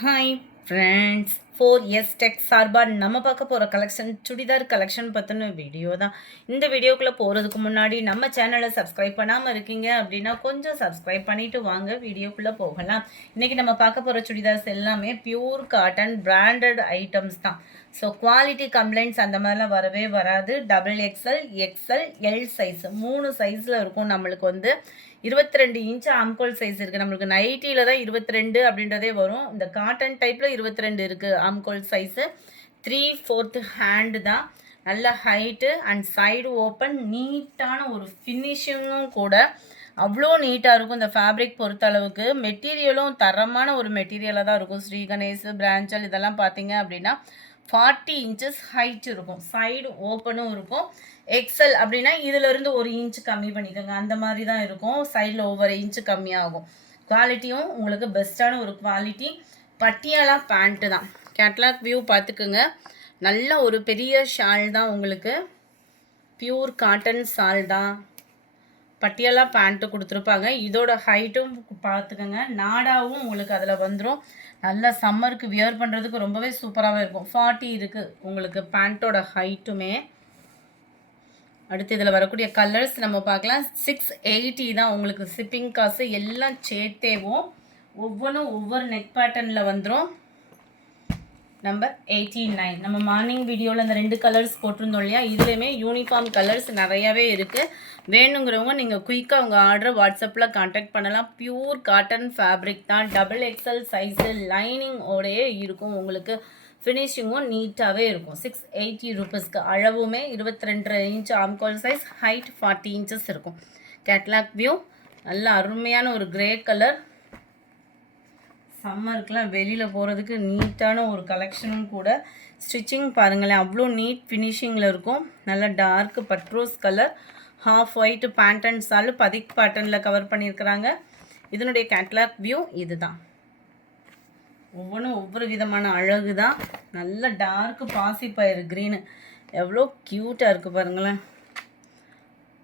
Hi friends, 4S tech சார்பாக நம்ம பார்க்க போகிற கலெக்ஷன் சுடிதார் கலெக்ஷன் பற்றின வீடியோ தான். இந்த வீடியோக்குள்ளே போகிறதுக்கு முன்னாடி நம்ம சேனலை சப்ஸ்கிரைப் பண்ணாமல் இருக்கீங்க அப்படின்னா கொஞ்சம் சப்ஸ்கிரைப் பண்ணிவிட்டு வாங்க வீடியோக்குள்ளே போகலாம். இன்றைக்கி நம்ம பார்க்க போகிற சுடிதார்ஸ் எல்லாமே பியூர் காட்டன் பிராண்டட் ஐட்டம்ஸ் தான். ஸோ குவாலிட்டி கம்ப்ளைண்ட்ஸ் அந்த மாதிரிலாம் வரவே வராது. XXL, XL, எல் சைஸ் 3 சைஸில் இருக்கும். நம்மளுக்கு 22 இன்ச் ஆம்கோல் சைஸ் இருக்குது. நம்மளுக்கு நைட்டியில் தான் 22 அப்படின்றதே வரும். இந்த காட்டன் டைப்பில் 22 இருக்குது ஆம்கோல் சைஸு. 3/4 ஹேண்டு தான். நல்ல ஹைட்டு அண்ட் சைடு ஓப்பன், நீட்டான ஒரு ஃபினிஷிங்கும் கூட அவ்வளோ நீட்டாக இருக்கும். இந்த ஃபேப்ரிக் பொறுத்தளவுக்கு மெட்டீரியலும் தரமான ஒரு மெட்டீரியலாக தான் இருக்கும். ஸ்ரீ கணேஷ், பிராஞ்சல் இதெல்லாம் பார்த்தீங்க அப்படின்னா 40 இன்ச்சஸ் ஹைட் இருக்கும். சைடு ஓப்பனும் இருக்கும். எக்ஸல் அப்படின்னா இதிலிருந்து 1 இன்ச் கம்மி பண்ணிக்கோங்க. அந்த மாதிரி தான் இருக்கும். சைடில் ஒவ்வொரு இன்ச்சு கம்மியாகும். குவாலிட்டியும் உங்களுக்கு பெஸ்ட்டான ஒரு குவாலிட்டி. பட்டியாலா பேண்ட்டு தான். கேட்லாக் வியூ பார்த்துக்குங்க. நல்ல ஒரு பெரிய ஷால் தான். உங்களுக்கு பியூர் காட்டன் ஷால் தான். பட்டியாலா பேண்ட்டு கொடுத்துருப்பாங்க. இதோட ஹைட்டும் பார்த்துக்கோங்க. நாடாவும் உங்களுக்கு அதில் வந்துடும். நல்ல சம்மருக்கு வியர் பண்ணுறதுக்கு ரொம்பவே சூப்பராகவே இருக்கும். 40 இருக்குது உங்களுக்கு பேண்ட்டோட ஹைட்டுமே. அடுத்து இதில் வரக்கூடிய கலர்ஸ் நம்ம பார்க்கலாம். 680 தான் உங்களுக்கு ஷிப்பிங் காசு எல்லாம் சேர்த்தேவும். ஒவ்வொன்றும் ஒவ்வொரு நெக் பேட்டர்னில் வந்துடும். நம்பர் 89. நம்ம மார்னிங் வீடியோவில் அந்த 2 கலர்ஸ் போட்டிருந்தோம் இல்லையா, இதுலேயுமே யூனிஃபார்ம் கலர்ஸ் நிறையாவே இருக்குது. வேணுங்கிறவங்க நீங்கள் குயிக்காக உங்கள் ஆர்டரை வாட்ஸ்அப்பில் கான்டாக்ட் பண்ணலாம். பியூர் காட்டன் ஃபேப்ரிக் தான். XXL சைஸு லைனிங் ஓடையே இருக்கும். உங்களுக்கு ஃபினிஷிங்கும் நீட்டாகவே இருக்கும். 680 ருபீஸ்க்கு. அளவுமே 22 இன்ச் ஆம்கோல் சைஸ், ஹைட் 40 இன்ச்சஸ் இருக்கும். கேட்லாக் வியூ நல்ல அருமையான ஒரு கிரே கலர். சம்மருக்குலாம் வெளியில் போகிறதுக்கு நீட்டான ஒரு கலெக்ஷனும் கூட. ஸ்டிச்சிங் பாருங்களேன், அவ்வளோ நீட் ஃபினிஷிங்கில் இருக்கும். நல்ல டார்க் பட்ரோஸ் colour, half white pant and shawl batik பேட்டர்னில் கவர் பண்ணியிருக்கிறாங்க. இதனுடைய கேட்லாக் வியூ இது தான். ஒவ்வொன்றும் ஒவ்வொரு விதமான அழகு தான். நல்ல டார்க் பாசிப்பயிறு க்ரீனு எவ்வளோ க்யூட்டாக இருக்குது பாருங்களேன்.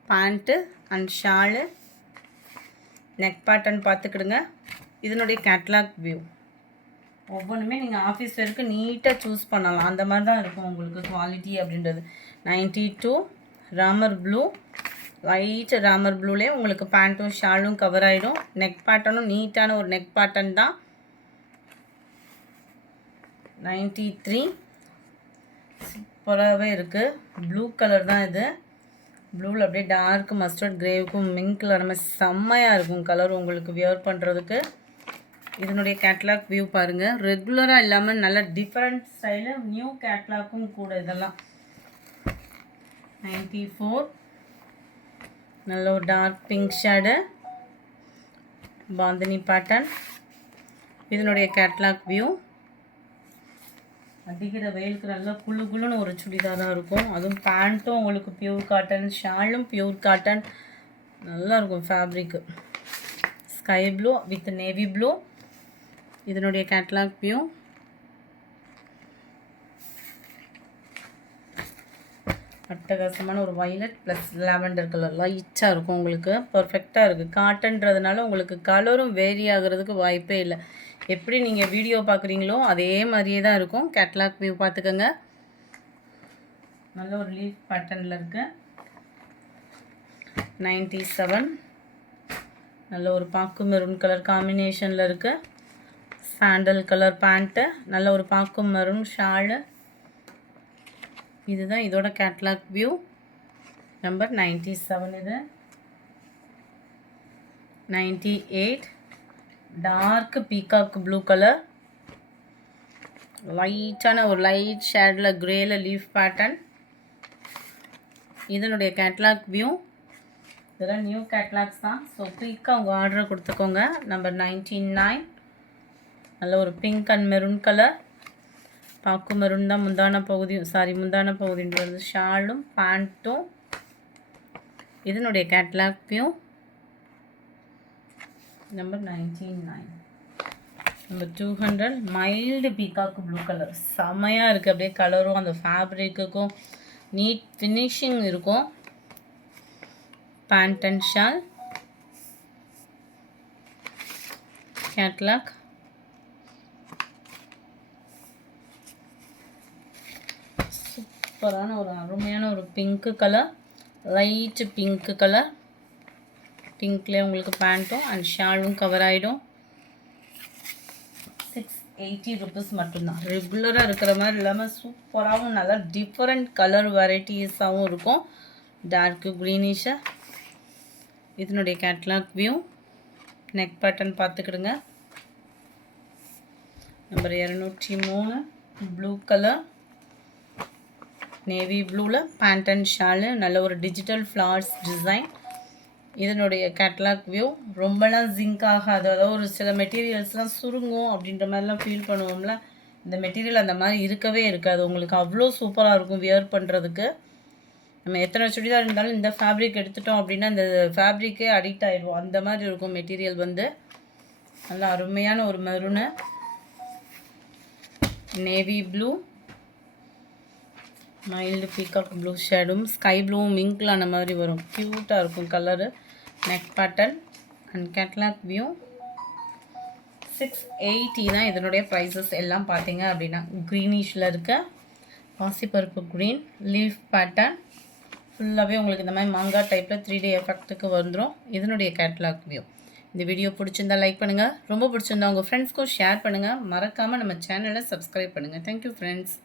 Pant and shawl, neck pattern பார்த்துக்கிடுங்க. இதனுடைய கேட்லாக் வியூ ஒவ்வொன்றுமே நீங்கள் ஆஃபீஸ் வரைக்கும் நீட்டாக சூஸ் பண்ணலாம். அந்த மாதிரி தான் இருக்கும் உங்களுக்கு குவாலிட்டி அப்படின்றது. 92 ராமர் ப்ளூ, லைட் ராமர் ப்ளூலேயே உங்களுக்கு பேண்ட்டும் ஷாலும் கவர் ஆகிடும். நெக் பேட்டர்னும் நீட்டான ஒரு நெக் பேட்டர்ன் தான். 93 சூப்பராகவே இருக்குது. ப்ளூ கலர் தான் இது. ப்ளூவில் அப்படியே டார்க் மஸ்டர்ட் கிரேவுக்கும் மிங்க் கலர் மாதிரி செம்மையாக இருக்கும் கலர் உங்களுக்கு வியர் பண்ணுறதுக்கு. இதனுடைய கேட்லாக் வியூ பாருங்கள். ரெகுலராக இல்லாமல் நல்ல டிஃப்ரெண்ட் ஸ்டைலு, நியூ கேட்லாக்கும் கூட இதெல்லாம். 94 நல்ல ஒரு dark pink shade, bandhani pattern. இதனுடைய கேட்லாக் வியூ. அடிக்கிற வெயிலுக்கு நல்லா குழு குழுன்னு ஒரு சுடிதாராக இருக்கும். அதுவும் பேண்ட்டும் உங்களுக்கு பியூர் காட்டன், ஷாலும் பியூர் காட்டன், நல்லாயிருக்கும் fabric. Sky blue with navy blue. இதனுடைய கேட்லாக் வியூ. அட்டகாசமான ஒரு வைலட் ப்ளஸ் லாவெண்டர் கலர் லைட்டாக இருக்கும். உங்களுக்கு பர்ஃபெக்டாக இருக்குது. காட்டன்றதுனால உங்களுக்கு கலரும் வேரி ஆகிறதுக்கு வாய்ப்பே இல்லை. எப்படி நீங்கள் வீடியோ பார்க்குறீங்களோ அதே மாதிரியே தான் இருக்கும். கேட்லாக் வியூ பார்த்துக்கோங்க. நல்ல ஒரு லீஃப் பேட்டர்னில் இருக்குது. 97 நல்ல ஒரு பாக்கு மெரூன் கலர் காம்பினேஷனில் இருக்குது. சாண்டல் கலர் பேண்ட்டு, நல்ல ஒரு பாக்கு மெரூன் ஷாலு. இதுதான் இதோட கேட்லாக் வியூ. நம்பர் 97. இது 98 டார்க் பீகாக் ப்ளூ கலர், லைட்டான ஒரு லைட் ஷேடில் க்ரேல லீஃப் பேட்டர்ன். இதனுடைய கேட்லாக் வியூ. இதெல்லாம் நியூ கேட்லாக்ஸ் தான். ஸோ குயிக்காக உங்கள் ஆர்டரை கொடுத்துக்கோங்க. நம்பர் 99 நல்ல ஒரு பிங்க் அண்ட் மெரூன் கலர். பாக்கு மெரூன் தான் முந்தான பகுதின்றது. ஷாலும் பேண்ட்டும். இதனுடைய catalogue view. Number 99. Number 200 mild peacock blue colour. செம்மையாக இருக்குது. அப்படியே கலரும் அந்த ஃபேப்ரிக்குக்கும் நீட் ஃபினிஷிங் இருக்கும். பேண்ட் அண்ட் ஷால், கேட்லாக் சூப்பரான ஒரு அருமையான ஒரு pink colour, light pink colour. பிங்க்லேயே உங்களுக்கு பேண்ட்டும் அண்ட் ஷாலும் கவர் ஆகிடும். 680 ருபீஸ் மட்டும்தான். ரெகுலராக இருக்கிற மாதிரி இல்லாமல் சூப்பராகவும் நல்லா டிஃப்ரெண்ட் கலர் வெரைட்டிஸாகவும் இருக்கும். டார்க்கு க்ரீனிஷாக. இதனுடைய கேட்லாக் வியூ, நெக் பேட்டர்ன் பார்த்துக்கிடுங்க. நம்பர் 203 ப்ளூ கலர், நேவி ப்ளூவில் பேண்ட் அண்ட் ஷாலு, நல்ல ஒரு டிஜிட்டல் ஃப்ளார்ஸ் டிசைன். இதனுடைய கேட்லாக் வியூ. ரொம்பலாம் ஜிங்க் ஆகாது, அதாவது ஒரு சில மெட்டீரியல்ஸ்லாம் சுருங்கும் அப்படின்ற மாதிரிலாம் ஃபீல் பண்ணுவோம்ல, இந்த மெட்டீரியல் அந்த மாதிரி இருக்கவே இருக்காது. உங்களுக்கு அவ்வளோ சூப்பராக இருக்கும் வியர் பண்ணுறதுக்கு. நம்ம எத்தனை சுடிதார் இருந்தாலும் இந்த ஃபேப்ரிக் எடுத்துட்டோம் அப்படின்னா இந்த ஃபேப்ரிக்கே அடிக்ட் ஆகிடுவோம், அந்த மாதிரி இருக்கும் மெட்டீரியல் வந்து. நல்லா அருமையான ஒரு maroon, navy blue, mild peacock blue ஷேடும், ஸ்கை ப்ளூவும் மிங்க்ல அந்த மாதிரி வரும், க்யூட்டாக இருக்கும் colour. Neck pattern and catalogue view. 680 தான் இதனுடைய ப்ரைஸஸ் எல்லாம் பார்த்தீங்க அப்படின்னா. க்ரீனிஷில் இருக்க பாசிப்பருப்பு க்ரீன் லீஃப் பேட்டர்ன் ஃபுல்லாகவே உங்களுக்கு இந்த மாதிரி மாங்காய் டைப்பில் 3D எஃபெக்ட்டுக்கு வந்துடும். இதனுடைய கேட்லாக் வியூ. இந்த வீடியோ பிடிச்சிருந்தா லைக் பண்ணுங்கள், ரொம்ப பிடிச்சிருந்தா உங்கள் ஃப்ரெண்ட்ஸ்க்கும் ஷேர் பண்ணுங்கள். மறக்காமல் நம்ம சேனலை சப்ஸ்கிரைப் பண்ணுங்கள். Thank you friends.